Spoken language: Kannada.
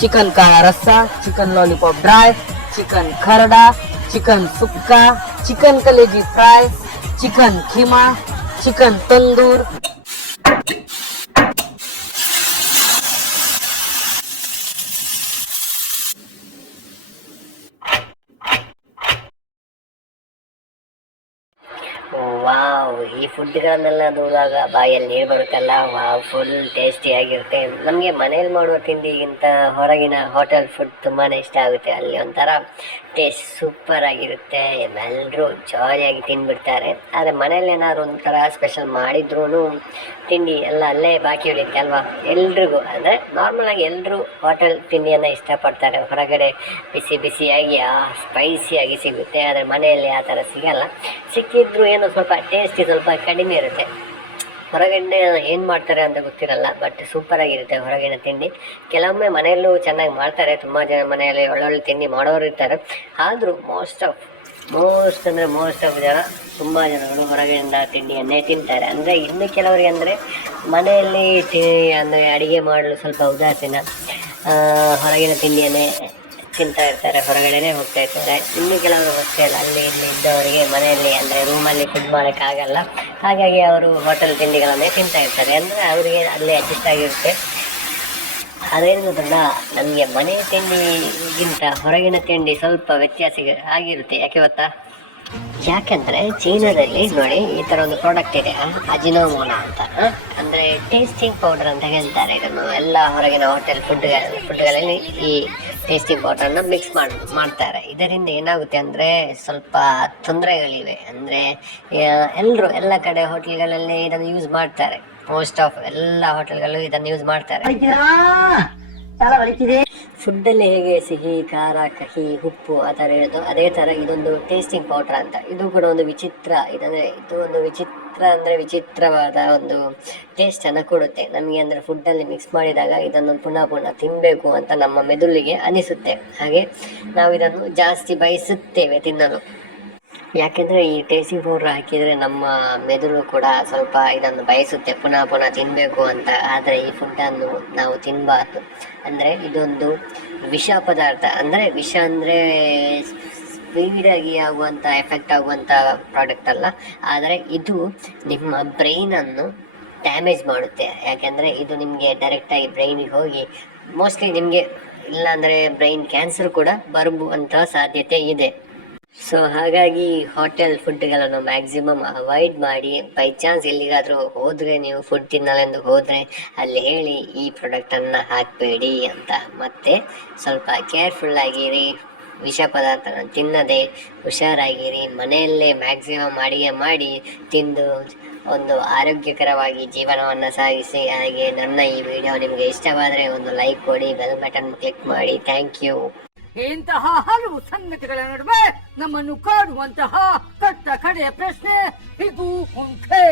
चिकन काळा रस्सा, चिकन लॉलीपॉप ड्राय, चिकन खरडा, चिकन सुक्का, चिकन कलेजी फ्राय, चिकन खिमा, चिकन तंदूर. ವಾವ್, ಈ ಫುಡ್ಗಳನ್ನೆಲ್ಲ ನೋಡುವಾಗ ಬಾಯಲ್ಲಿ ನೀರು ಬರುತ್ತಲ್ಲ. ವಾವ್, ಫುಲ್ ಟೇಸ್ಟಿ ಆಗಿರುತ್ತೆ. ನಮಗೆ ಮನೇಲಿ ಮಾಡುವ ತಿಂಡಿಗಿಂತ ಹೊರಗಿನ ಹೋಟೆಲ್ ಫುಡ್ ತುಂಬಾ ಇಷ್ಟ ಆಗುತ್ತೆ. ಅಲ್ಲಿ ಒಂಥರ ಟೇಸ್ಟ್ ಸೂಪರ್ ಆಗಿರುತ್ತೆ, ಎಲ್ಲರೂ ಜಾಲಿಯಾಗಿ ತಿಂದ್ಬಿಡ್ತಾರೆ. ಆದರೆ ಮನೇಲಿ ಏನಾದ್ರು ಒಂಥರ ಸ್ಪೆಷಲ್ ಮಾಡಿದ್ರೂ ತಿಂಡಿ ಎಲ್ಲ ಅಲ್ಲೇ ಬಾಕಿ ಉಳಿಯುತ್ತೆ ಅಲ್ವಾ. ಎಲ್ರಿಗೂ ಅಂದರೆ ನಾರ್ಮಲಾಗಿ ಎಲ್ಲರೂ ಹೋಟೆಲ್ ತಿಂಡಿಯನ್ನು ಇಷ್ಟಪಡ್ತಾರೆ. ಹೊರಗಡೆ ಬಿಸಿ ಬಿಸಿಯಾಗಿ ಸ್ಪೈಸಿಯಾಗಿ ಸಿಗುತ್ತೆ, ಆದರೆ ಮನೆಯಲ್ಲಿ ಆ ಥರ ಸಿಗಲ್ಲ. ಸಿಕ್ಕಿದ್ರು ಏನೋ ಸ್ವಲ್ಪ ಟೇಸ್ಟಿ ಸ್ವಲ್ಪ ಕಡಿಮೆ ಇರುತ್ತೆ. ಹೊರಗಡೆ ಏನು ಮಾಡ್ತಾರೆ ಅಂತ ಗೊತ್ತಿರಲ್ಲ, ಬಟ್ ಸೂಪರಾಗಿರುತ್ತೆ ಹೊರಗಿನ ತಿಂಡಿ. ಕೆಲವೊಮ್ಮೆ ಮನೆಯಲ್ಲೂ ಚೆನ್ನಾಗಿ ಮಾಡ್ತಾರೆ, ತುಂಬ ಜನ ಮನೆಯಲ್ಲಿ ಒಳ್ಳೊಳ್ಳೆ ತಿಂಡಿ ಮಾಡೋರು ಇರ್ತಾರೆ. ಆದರೂ ಮೋಸ್ಟ್ ಆಫ್ ಜನ, ತುಂಬ ಜನಗಳು ಹೊರಗಿನಿಂದ ತಿಂಡಿಯನ್ನೇ ತಿಂತಾರೆ. ಅಂದರೆ ಇನ್ನು ಕೆಲವರಿಗೆ ಅಂದರೆ ಮನೆಯಲ್ಲಿ ಅಂದರೆ ಅಡುಗೆ ಮಾಡಲು ಸ್ವಲ್ಪ ಉದಾಸೀನ, ಹೊರಗಿನ ತಿಂಡಿಯನ್ನೇ ತಿಂತಾ ಇರ್ತಾರೆ, ಹೊರಗಡೆನೇ ಹೋಗ್ತಾ ಇರ್ತಾರೆ. ಇನ್ನು ಕೆಲವರು ಗೊತ್ತೇ ಇಲ್ಲ, ಅಲ್ಲಿ ಇಲ್ಲಿ ಇದ್ದವರಿಗೆ ಮನೆಯಲ್ಲಿ ಅಂದರೆ ರೂಮಲ್ಲಿ ಫುಡ್ ಮಾಡೋಕ್ಕಾಗಲ್ಲ, ಹಾಗಾಗಿ ಅವರು ಹೋಟೆಲ್ ತಿಂಡಿಗಳನ್ನೇ ತಿಂತಾ ಇರ್ತಾರೆ. ಅಂದರೆ ಅವರಿಗೆ ಅಲ್ಲೇ ಅಡ್ಜಸ್ಟ್ ಆಗಿರುತ್ತೆ. ಅದೇನು ಗೊತ್ತಲ್ಲ, ನಮಗೆ ಮನೆ ತಿಂಡಿಗಿಂತ ಹೊರಗಿನ ತಿಂಡಿ ಸ್ವಲ್ಪ ವ್ಯತ್ಯಾಸ ಆಗಿರುತ್ತೆ. ಯಾಕೆ ಗೊತ್ತಾ? ಯಾಕೆಂದರೆ ಚೀನಾದಲ್ಲಿ ನೋಡಿ ಈ ಥರ ಒಂದು ಪ್ರಾಡಕ್ಟ್ ಇದೆ, ಅಜಿನೋಮೋಟೊ ಅಂತ. ಅಂದರೆ ಟೇಸ್ಟಿಂಗ್ ಪೌಡರ್ ಅಂತ ಹೇಳ್ತಾರೆ ಇದನ್ನು. ಎಲ್ಲ ಹೊರಗಿನ ಹೋಟೆಲ್ ಫುಡ್ಗಳಲ್ಲಿ ಈ ಟೇಸ್ಟಿಂಗ್ ಪೌಡ್ರನ್ನು ಮಿಕ್ಸ್ ಮಾಡ್ತಾರೆ. ಇದರಿಂದ ಏನಾಗುತ್ತೆ ಅಂದರೆ ಸ್ವಲ್ಪ ತೊಂದರೆಗಳಿವೆ. ಅಂದರೆ ಎಲ್ಲ ಕಡೆ ಹೋಟೆಲ್ಗಳಲ್ಲಿ ಇದನ್ನು ಯೂಸ್ ಮಾಡ್ತಾರೆ. ಮೋಸ್ಟ್ ಆಫ್ ಎಲ್ಲ ಹೋಟೆಲ್ಗಳು ಇದನ್ನು ಯೂಸ್ ಮಾಡ್ತಾರೆ. ಫುಡ್ಡಲ್ಲಿ ಹೇಗೆ ಸಿಹಿ, ಖಾರ, ಕಹಿ, ಉಪ್ಪು ಆ ಥರ ಇರೋದು, ಅದೇ ಥರ ಇದೊಂದು ಟೇಸ್ಟಿಂಗ್ ಪೌಡ್ರ್ ಅಂತ. ಇದು ಕೂಡ ಒಂದು ವಿಚಿತ್ರ ವಿಚಿತ್ರವಾದ ಒಂದು ಟೇಸ್ಟನ್ನು ಕೊಡುತ್ತೆ ನಮಗೆ. ಅಂದರೆ ಫುಡ್ಡಲ್ಲಿ ಮಿಕ್ಸ್ ಮಾಡಿದಾಗ ಇದನ್ನು ಪುನಃ ತಿನ್ನಬೇಕು ಅಂತ ನಮ್ಮ ಮೆದುಳಿಗೆ ಅನಿಸುತ್ತೆ. ಹಾಗೆ ನಾವು ಇದನ್ನು ಜಾಸ್ತಿ ಬಯಸುತ್ತೇವೆ ತಿನ್ನಲು. ಯಾಕೆಂದರೆ ಈ ಟೇಸ್ಟಿಂಗ್ ಪೌಡ್ರ್ ಹಾಕಿದರೆ ನಮ್ಮ ಮೆದುಳು ಕೂಡ ಸ್ವಲ್ಪ ಇದನ್ನು ಬಯಸುತ್ತೆ, ಪುನಃ ತಿನ್ನಬೇಕು ಅಂತ. ಆದರೆ ಈ ಫುಡ್ಡನ್ನು ನಾವು ತಿನ್ನಬಾರ್ದು. ಅಂದರೆ ಇದೊಂದು ವಿಷ ಪದಾರ್ಥ. ಅಂದರೆ ವಿಷ ಅಂದರೆ ಸ್ಪೀಡಾಗಿ ಆಗುವಂಥ ಎಫೆಕ್ಟ್ ಆಗುವಂಥ ಪ್ರಾಡಕ್ಟ್ ಅಲ್ಲ, ಆದರೆ ಇದು ನಿಮ್ಮ ಬ್ರೈನನ್ನು ಡ್ಯಾಮೇಜ್ ಮಾಡುತ್ತೆ. ಯಾಕೆಂದರೆ ಇದು ನಿಮಗೆ ಡೈರೆಕ್ಟಾಗಿ ಬ್ರೈನಿಗೆ ಹೋಗಿ ಮೋಸ್ಟ್ಲಿ ನಿಮಗೆ ಇಲ್ಲಾಂದರೆ ಬ್ರೈನ್ ಕ್ಯಾನ್ಸರ್ ಕೂಡ ಬರುವಂಥ ಸಾಧ್ಯತೆ ಇದೆ. ಸೊ ಹಾಗಾಗಿ ಹೋಟೆಲ್ ಫುಡ್ಗಳನ್ನು ಮ್ಯಾಕ್ಸಿಮಮ್ ಅವಾಯ್ಡ್ ಮಾಡಿ. ಬೈ ಚಾನ್ಸ್ ಎಲ್ಲಿಗಾದರೂ ಹೋದರೆ, ನೀವು ಫುಡ್ ತಿನ್ನಲೆಂದು ಹೋದರೆ ಅಲ್ಲಿ ಹೇಳಿ ಈ ಪ್ರಾಡಕ್ಟನ್ನು ಹಾಕಬೇಡಿ ಅಂತ. ಮತ್ತು ಸ್ವಲ್ಪ ಕೇರ್ಫುಲ್ಲಾಗಿರಿ, ವಿಷ ಪದಾರ್ಥನ ತಿನ್ನದೆ ಹುಷಾರಾಗಿರಿ. ಮನೆಯಲ್ಲೇ ಮ್ಯಾಕ್ಸಿಮಮ್ ಅಡುಗೆ ಮಾಡಿ ತಿಂದು ಒಂದು ಆರೋಗ್ಯಕರವಾಗಿ ಜೀವನವನ್ನು ಸಾಗಿಸಿ. ಹಾಗೆ ನನ್ನ ಈ ವಿಡಿಯೋ ನಿಮಗೆ ಇಷ್ಟವಾದರೆ ಒಂದು ಲೈಕ್ ಕೊಡಿ, ಬೆಲ್ ಬಟನ್ ಕ್ಲಿಕ್ ಮಾಡಿ. Thank you. ಇಂತಹ ಹಲವು ಸಂಗತಿಗಳ ನಡುವೆ ನಮ್ಮನ್ನು ಕಾಡುವಂತಹ ಕಟ್ಟ ಕಡೆಯ ಪ್ರಶ್ನೆ ಇದು ಉಂಟೆ.